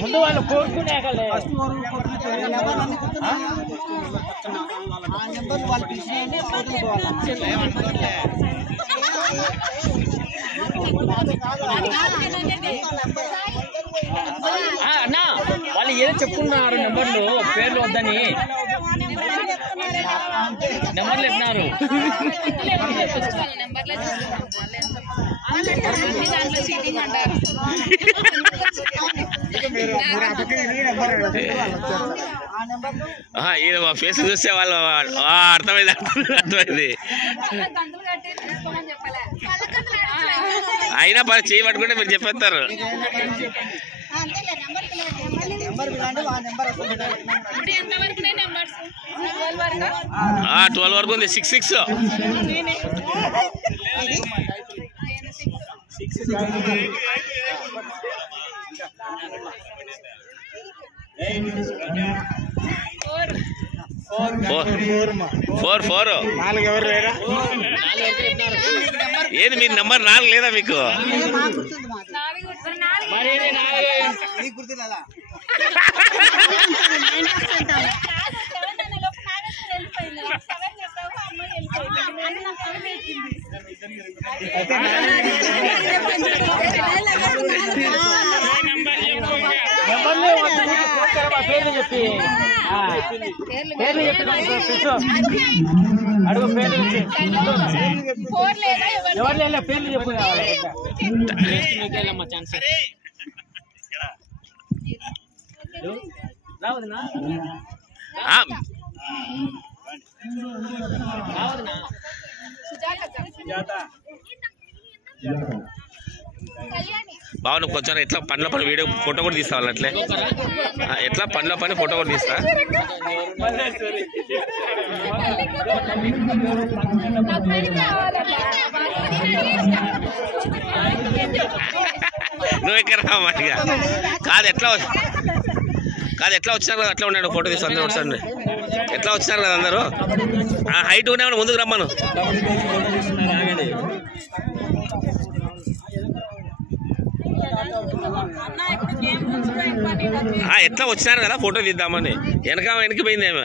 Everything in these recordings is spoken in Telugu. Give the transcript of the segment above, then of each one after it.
ముందు వాళ్ళు కోరుకునే అన్నా వాళ్ళు ఏదో చెప్పుకున్నారు నెంబర్లు పేర్లు వద్దని నెంబర్లు చెప్పినారు ఈయన మా ఫేస్ చూస్తే వాళ్ళు అర్థమైంది అర్థమైంది అయినా పని చేయి పట్టుకుంటే మీరు చెప్పేస్తారు 12 వరకు ఉంది 66 ఏది మీ నెంబర్ 4 లేదా మీకు అడుగు పేర్లు ఎవరు పేర్లు చెప్పు ఛాన్స్ రావదునా బాగున్నా కొంచెం ఎట్లా పనిలో పని వీడియో ఫోటో కూడా తీస్తావాలి అట్లే ఎట్లా పనిలో పని ఫోటో కూడా తీస్తా నువ్వు ఎక్కడ రామాటిగా కాదు ఎట్లా వచ్చినారు కదా అట్లా ఉన్నాడు ఫోటో తీసి అందరూ వచ్చండి ఎట్లా వచ్చినారు కదా అందరూ హైట్ ఉన్నా ముందుకు రమ్మను ఎట్లా వచ్చినారు కదా ఫోటో తీద్దామని వెనక్కి పోయిందేమో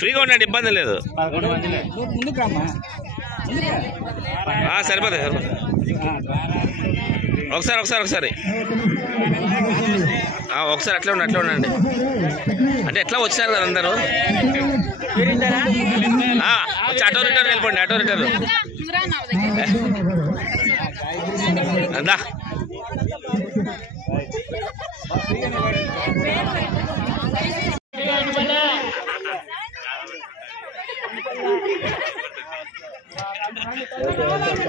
ఫ్రీగా ఉండండి ఇబ్బంది లేదు సరిపోతుంది ఒకసారి అట్లా ఉండండి అంటే ఎట్లా వచ్చినారు కదా అందరూ ఆటో రిటర్న్ వెళ్ళిపోండి ఆటో రిటర్న్ అందా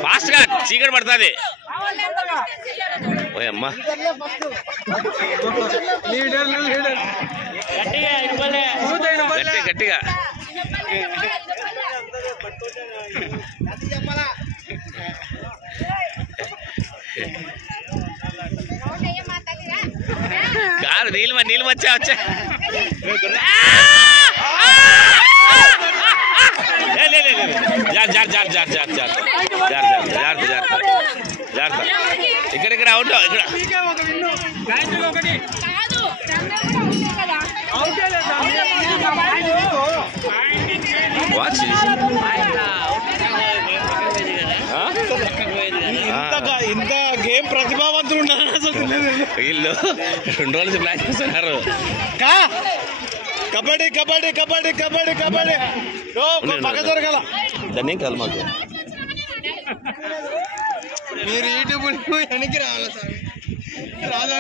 ఫాస్ట్ గా చీకటి పడుతుంది ఓయమ్మా గట్టిగా కాదు నీళ్ళు వచ్చా ఇక్కడ అవుట్ ఇంత గేమ్ ప్రతిభావంతులు వీళ్ళు 2 రోజులు ప్లాన్ చేస్తున్నారు కబడ్డీ కబడ్డీ కబడ్డీ కబడ్డీ కబడ్డీ పక్క జరగాల దాన్ని ఏం కాదు మాకు మీరు యూట్యూబ్ వెనక్కి రావాలి సార్ రాదా